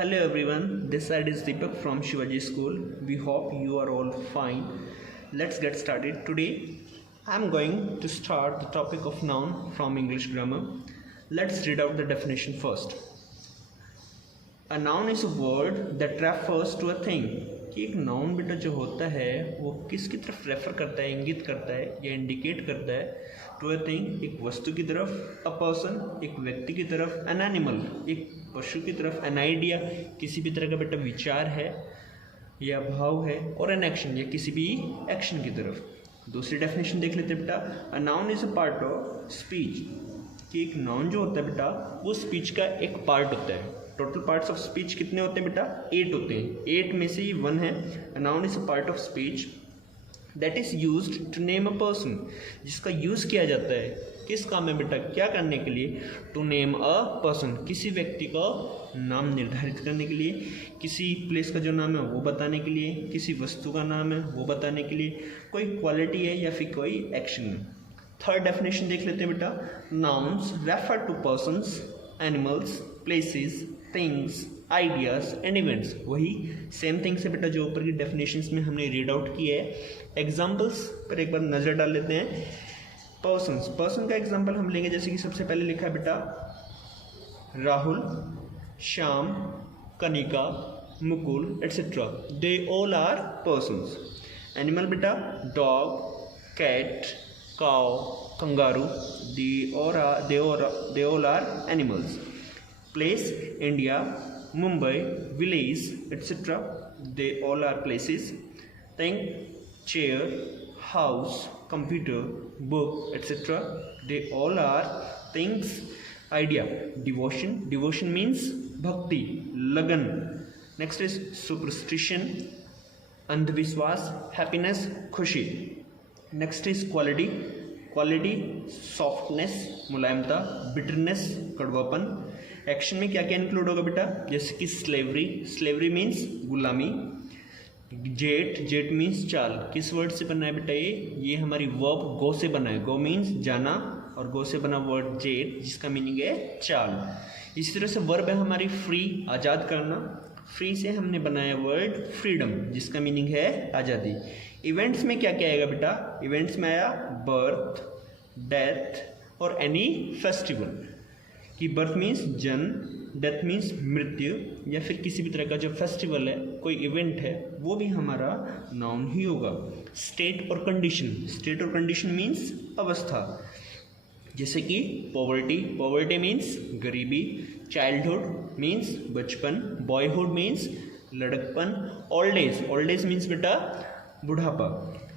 Hello everyone, this side is Deepak from Shivaji School. We hope you are all fine. Let's get started. Today I am going to start the topic of noun from English grammar. Let's read out the definition first. A noun is a word that refers to a thing. कि एक noun बेटा जो होता है वो किसकी तरफ refer करता है, इंगित करता है या इंडिकेट करता है टू अ थिंग, एक वस्तु की तरफ, अ पर्सन एक व्यक्ति की तरफ, एन एनिमल एक पशु की तरफ, एन आइडिया किसी भी तरह का बेटा विचार है या भाव है, और एन एक्शन या किसी भी एक्शन की तरफ। दूसरी डेफिनेशन देख लेते हैं बेटा। अ noun is a part of speech. कि एक नाउन जो होता है बेटा वो स्पीच का एक पार्ट होता है। टोटल पार्ट्स ऑफ स्पीच कितने होते हैं बेटा? 8 होते हैं। 8 में से 1 है। A noun is a part of speech that is used to name a person. जिसका यूज़ किया जाता है किस काम में बेटा? क्या करने के लिए? टू नेम अ पर्सन, किसी व्यक्ति का नाम निर्धारित करने के लिए, किसी प्लेस का जो नाम है वो बताने के लिए, किसी वस्तु का नाम है वो बताने के लिए, कोई क्वालिटी है या फिर कोई एक्शन। थर्ड डेफिनेशन देख लेते हैं बेटा। Nouns refer to persons, animals, places, things, ideas and events. वही सेम थिंग्स है बेटा जो ऊपर की डेफिनेशंस में हमने रीड आउट किया है। एग्जाम्पल्स पर एक बार नज़र डाल लेते हैं। पर्सन्स, पर्सन का एग्जाम्पल हम लेंगे, जैसे कि सबसे पहले लिखा है बेटा Rahul, Shyam, Kanika, Mukul etcetera. They all are persons. Animal बेटा dog, cat, cow, kangaroo, they all are animals. Place India, Mumbai, village etc. They all are places. Thing chair, house, computer, book etc. They all are things. Idea devotion, devotion means bhakti, lagan. Next is superstition, अंधविश्वास, happiness, खुशी. Next is quality, quality softness, मुलायमता, bitterness, कड़वापन। Action में क्या क्या include होगा बेटा? जैसे कि स्लेवरी, स्लेवरी मीन्स गुलामी। जेट, जेट मीन्स चाल। किस वर्ड से बना है बेटा? ये हमारी वर्ब गो से बना है। गो मीन्स जाना और गो से बना वर्ड जेट जिसका मीनिंग है चाल। इसी तरह से वर्ब है हमारी फ्री, आज़ाद करना। फ्री से हमने बनाया वर्ड फ्रीडम जिसका मीनिंग है आज़ादी। इवेंट्स में क्या क्या आएगा बेटा? इवेंट्स में आया बर्थ, डेथ और एनी फेस्टिवल। कि बर्थ मीन्स जन्म, डेथ मीन्स मृत्यु, या फिर किसी भी तरह का जो फेस्टिवल है, कोई इवेंट है, वो भी हमारा नाउन ही होगा। स्टेट और कंडीशन, स्टेट और कंडीशन मीन्स अवस्था। जैसे कि पॉवर्टी, पॉवर्टी मीन्स गरीबी। चाइल्डहुड मीन्स बचपन। बॉयहुड मीन्स लड़कपन। Old age, old age means बेटा बुढ़ापा।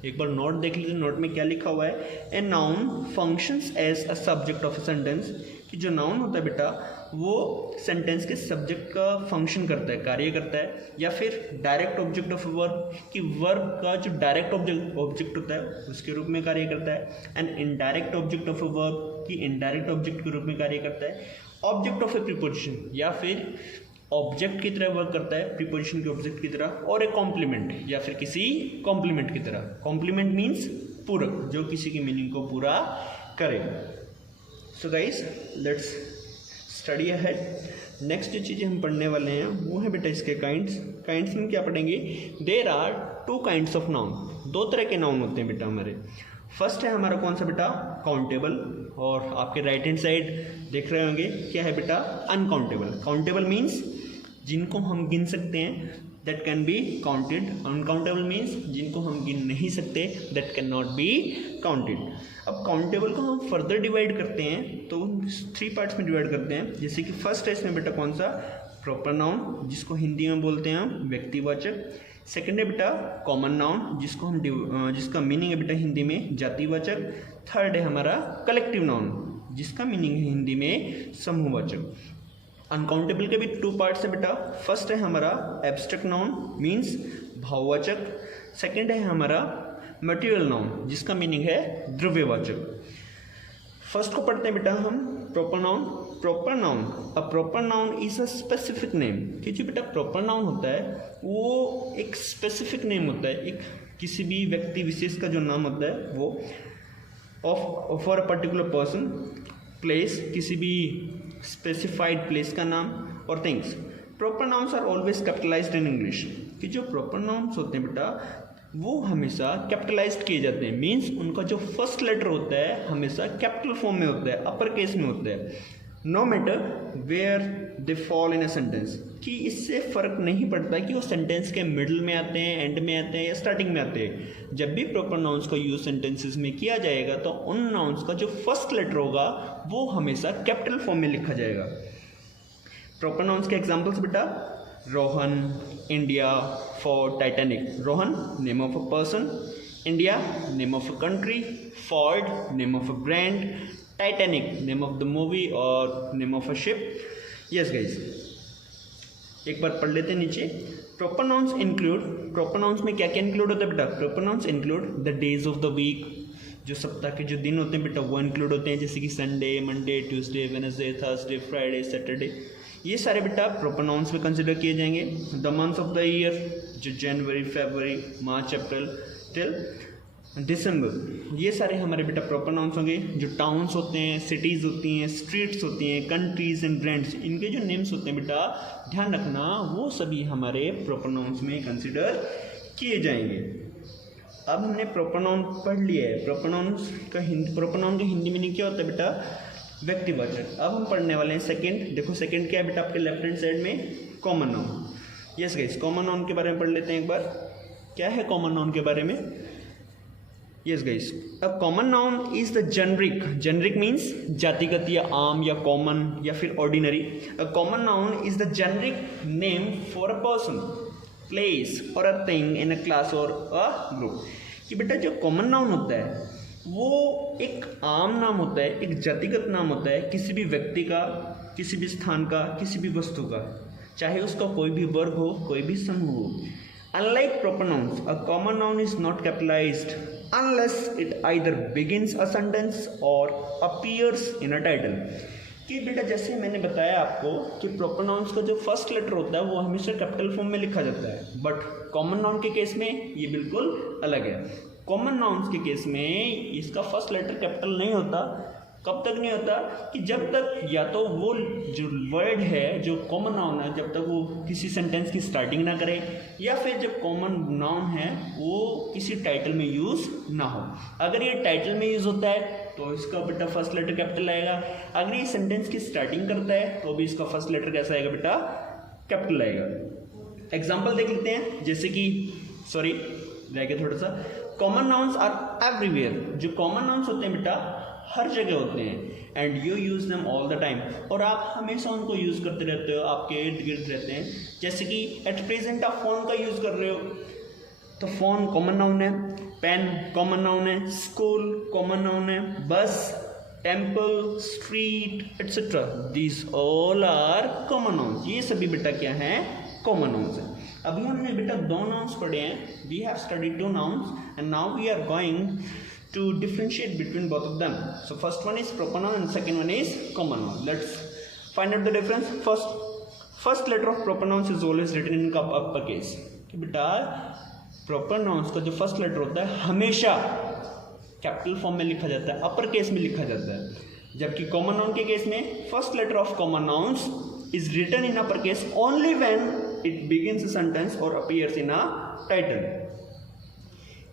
एक बार नोट देख लीजिए, नोट में क्या लिखा हुआ है? A noun functions as a subject of a sentence. कि जो नाउन होता है बेटा वो सेंटेंस के सब्जेक्ट का फंक्शन करता है, कार्य करता है, या फिर डायरेक्ट ऑब्जेक्ट ऑफ वर्ब, कि वर्ब का जो डायरेक्ट ऑब्जेक्ट होता है उसके रूप में कार्य करता है। And indirect object of a verb, कि इनडायरेक्ट ऑब्जेक्ट के रूप में कार्य करता है। ऑब्जेक्ट ऑफ ए प्रीपोजिशन, या फिर ऑब्जेक्ट की तरह वर्क करता है, प्रीपोजिशन के ऑब्जेक्ट की तरह। और एक कॉम्प्लीमेंट, या फिर किसी कॉम्प्लीमेंट की तरह। कॉम्प्लीमेंट मीन्स पूरक, जो किसी की मीनिंग को पूरा करे। So guys let's study ahead. Next जो चीज़ें हम पढ़ने वाले हैं वो है बेटा इसके काइंड्स। काइंड्स में क्या पढ़ेंगे? There are 2 kinds of noun. 2 तरह के नाउन होते हैं बेटा हमारे। फर्स्ट है हमारा कौन सा बेटा? काउंटेबल। और आपके राइट हैंड साइड देख रहे होंगे क्या है बेटा? अनकाउंटेबल। काउंटेबल मीन्स जिनको हम गिन सकते हैं, that can be counted. Uncountable means जिनको हम गिन नहीं सकते, that can not be counted. अब काउंटेबल को हम फर्दर डिवाइड करते हैं तो 3 पार्ट्स में डिवाइड करते हैं। जैसे कि फर्स्ट है इसमें बेटा कौन सा? प्रॉपर नाउन, जिसको हिंदी में बोलते हैं हम व्यक्तिवाचक। सेकेंड है बेटा कॉमन नाउन, जिसका मीनिंग है बेटा हिंदी में जातिवाचक। थर्ड है हमारा कलेक्टिव नाउन, जिसका मीनिंग है हिंदी में समूहवाचक। अनकाउंटेबल के भी 2 पार्ट्स हैं बेटा। फर्स्ट है हमारा एब्स्ट्रैक्ट नाउन, मीन्स भाववाचक। सेकेंड है हमारा मटेरियल नाउन, जिसका मीनिंग है द्रव्यवाचक। फर्स्ट को पढ़ते हैं बेटा हम proper noun. Proper noun, a proper noun is a specific name. कि जो बेटा प्रॉपर नाउन होता है वो एक स्पेसिफिक नेम होता है, एक किसी भी व्यक्ति विशेष का जो नाम होता है वो of for a particular person, place, किसी भी स्पेसिफाइड प्लेस का नाम, और things. Proper nouns are always capitalized in English, कि जो प्रॉपर नाउन्स होते हैं बेटा वो हमेशा कैपिटलाइज्ड किए जाते हैं, मीन्स उनका जो फर्स्ट लेटर होता है हमेशा कैपिटल फॉर्म में होता है, अपर केस में होता है, no matter where they fall in a sentence, कि इससे फ़र्क नहीं पड़ता कि वो सेंटेंस के मिडल में आते हैं, एंड में आते हैं या स्टार्टिंग में आते हैं। जब भी प्रॉपर नाउन्स का यूज़ सेंटेंसेस में किया जाएगा तो उन नाउन्स का जो फर्स्ट लेटर होगा वो हमेशा कैपिटल फॉर्म में लिखा जाएगा। प्रॉपर नाउन्स के एग्जाम्पल्स बेटा, Rohan, India, Ford, Titanic. Rohan name of a person, India name of a country, Ford name of a brand, Titanic name of the movie और name of a ship. Yes guys, एक बार पढ़ लेते हैं नीचे। Proper nouns include, proper nouns में क्या क्या इंक्लूड होता है बेटा? Proper nouns include the days of the week, जो सप्ताह के जो दिन होते हैं बेटा वो इंक्लूड होते हैं, जैसे कि Sunday, Monday, Tuesday, Wednesday, Thursday, Friday, Saturday, ये सारे बेटा प्रॉपर नाउन्स में कंसिडर किए जाएंगे। The months of the year, जो जनवरी, फरवरी, मार्च, अप्रैल टिल दिसंबर, ये सारे हमारे बेटा प्रॉपर नाउन्स होंगे। जो टाउन्स होते हैं, सिटीज़ होती हैं, स्ट्रीट्स होती हैं, कंट्रीज एंड ब्रांड्स, इनके जो नेम्स होते हैं बेटा ध्यान रखना वो सभी हमारे प्रॉपर नाउन्स में कंसिडर किए जाएंगे। अब हमने प्रॉपर नाउन पढ़ लिया है। प्रॉपर नाउन का हिंदी मीनिंग क्या होता है बेटा? व्यक्तिवाचक। अब हम पढ़ने वाले हैं सेकंड। देखो सेकंड क्या है बेटा आपके लेफ्ट हैंड साइड में? Common noun. Yes guys, common noun के बारे में पढ़ लेते हैं एक बार। क्या है कॉमन नाउन के बारे में? Yes guys, a common noun is the generic means जातिगत या आम या कॉमन या फिर ordinary. A common noun is the generic name for a person, place और a thing in a class और अ ग्रुप। कि बेटा जो कॉमन नाउन होता है वो एक आम नाम होता है, एक जातिगत नाम होता है किसी भी व्यक्ति का, किसी भी स्थान का, किसी भी वस्तु का, चाहे उसका कोई भी वर्ग हो, कोई भी समूह हो। Unlike proper nouns, a common noun is not capitalized unless it either begins a sentence or appears in a title. कि बेटा जैसे मैंने बताया आपको कि प्रॉपर नाउन्स का जो फर्स्ट लेटर होता है वो हमेशा कैपिटल फॉर्म में लिखा जाता है, बट कॉमन नाउन के केस में ये बिल्कुल अलग है। कॉमन नाउन्स के केस में इसका फर्स्ट लेटर कैपिटल नहीं होता। कब तक नहीं होता? कि जब तक या तो वो जो वर्ड है, जो कॉमन नाउन है, जब तक वो किसी सेंटेंस की स्टार्टिंग ना करे, या फिर जब कॉमन नाउन है वो किसी टाइटल में यूज़ ना हो। अगर ये टाइटल में यूज़ होता है तो इसका बेटा फर्स्ट लेटर कैपिटल आएगा। अगर ये सेंटेंस की स्टार्टिंग करता है तो भी इसका फर्स्ट लेटर कैसा आएगा बेटा? कैपिटल आएगा। एग्जाम्पल देख लेते हैं, जैसे कि सॉरी रह गया थोड़ा सा। Common nouns are everywhere. जो कॉमन नाउन्स होते हैं बेटा हर जगह होते हैं, and you use them all the time, और आप हमेशा उनको यूज़ करते रहते हो, आपके इर्द गिर्द रहते हैं। जैसे कि एट प्रेजेंट आप फ़ोन का यूज़ कर रहे हो तो फ़ोन कॉमन नाउन है, पेन कॉमन नाउन है, स्कूल कॉमन नाउन है, bus, temple, street etcetera, these all are common nouns. ये सभी बेटा क्या हैं? कॉमन नाउन्स हैं। अभी हमने बेटा दो नाउन्स पढ़े हैं। We have studied two nouns and now we are going to differentiate between both of them. So first one is proper noun and second one is common noun. Let's find out the difference. First letter of proper nouns is always written in upper case. कि बेटा proper nouns का जो first letter होता है हमेशा capital form में लिखा जाता है, अपर केस में लिखा जाता है। जबकि कॉमन नाउन के केस में first letter of common nouns is written in upper case only when it begins a sentence और अपीयर्स इन अ टाइटल।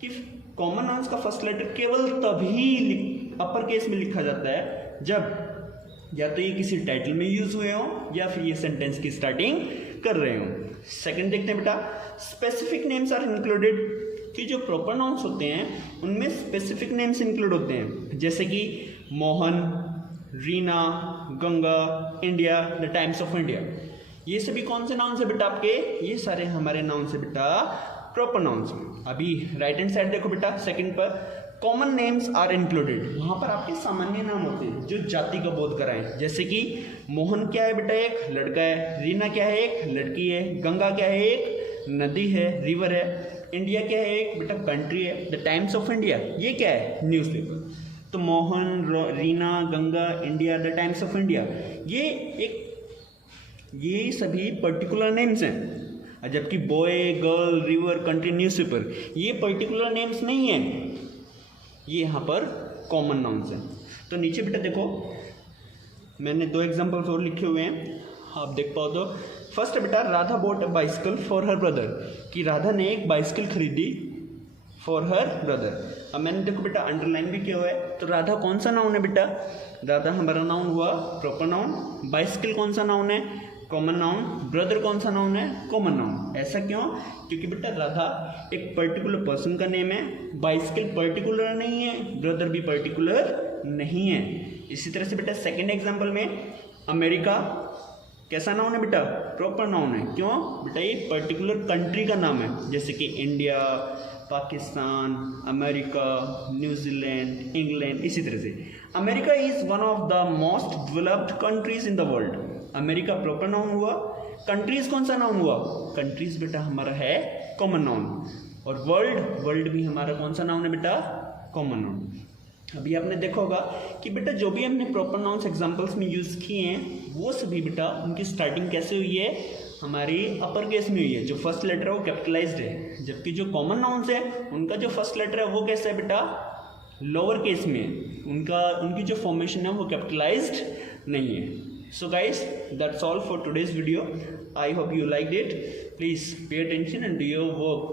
कि कॉमन नाउन्स का फर्स्ट लेटर केवल तभी अपर केस में लिखा जाता है जब या तो ये किसी टाइटल में यूज हुए हो या फिर ये सेंटेंस की स्टार्टिंग कर रहे हो। सेकंड देखते हैं बेटा, स्पेसिफिक नेम्स आर इंक्लूडेड। कि जो प्रॉपर नाउन्स होते हैं उनमें स्पेसिफिक नेम्स इंक्लूड होते हैं, जैसे कि Mohan, Reena, Ganga, India, the times of India. ये सभी कौन से नाउन्स है बेटा आपके? ये सारे हमारे नाउन्स है बेटा प्रॉपर नाउन्स। अभी राइट हैंड साइड देखो बेटा, सेकंड पर कॉमन नेम्स आर इंक्लूडेड। वहाँ पर आपके सामान्य नाम होते हैं जो जाति का बोध कराएं, जैसे कि मोहन क्या है बेटा? एक लड़का है। रीना क्या है? एक लड़की है। गंगा क्या है? एक नदी है, रिवर है। इंडिया क्या है? एक बेटा कंट्री है। द टाइम्स ऑफ इंडिया ये क्या है? न्यूज़पेपर। तो Mohan, Reena, Ganga, India, the times of India, ये सभी पर्टिकुलर नेम्स हैं। जबकि boy, girl, river, country, newspaper ये पर्टिकुलर नेम्स नहीं हैं, ये यहाँ पर कॉमन नाउन्स हैं। तो नीचे बेटा देखो मैंने दो एग्जांपल्स और लिखे हुए हैं, आप देख पाओ तो फर्स्ट बेटा Radha boat a bicycle for her brother, कि राधा ने एक बाइसिकल खरीदी फॉर हर ब्रदर। अब मैंने देखो बेटा अंडरलाइन भी किया हुआ है। तो राधा कौन सा नाउन है बेटा? राधा हमारा नाउन हुआ प्रॉपर नाउन। बाइसिकल कौन सा नाउन है? Common noun. ब्रदर कौन सा नाउन है? Common noun. ऐसा क्यों? क्योंकि बेटा राधा एक पर्टिकुलर पर्सन का नेम है, बाइसिकल पर्टिकुलर नहीं है, ब्रदर भी पर्टिकुलर नहीं है। इसी तरह से बेटा सेकेंड एग्जाम्पल में अमेरिका कैसा नाउन है बेटा? प्रॉपर नाउन है। क्यों बेटा? ये पर्टिकुलर कंट्री का नाम है, जैसे कि India, Pakistan, America, New Zealand, England. इसी तरह से America is one of the most developed countries in the world. America proper noun हुआ। कंट्रीज कौन सा नाउन हुआ? कंट्रीज बेटा हमारा है कॉमन नाउन। और वर्ल्ड भी हमारा कौन सा नाउन है बेटा? Common noun. अभी आपने देखा होगा कि बेटा जो भी हमने प्रॉपर नाउन्स एग्जांपल्स में यूज़ किए हैं वो सभी बेटा उनकी स्टार्टिंग कैसे हुई है? हमारी अपर केस में हुई है। जो फर्स्ट लेटर है वो कैपिटलाइज्ड है, जबकि जो कॉमन नाउन्स है उनका जो फर्स्ट लेटर है वो कैसा है बेटा? लोअर केस में। उनकी जो फॉर्मेशन है वो कैपिटलाइज्ड नहीं है। So guys, that's all for today's video. I hope you liked it. Please pay attention and do your work.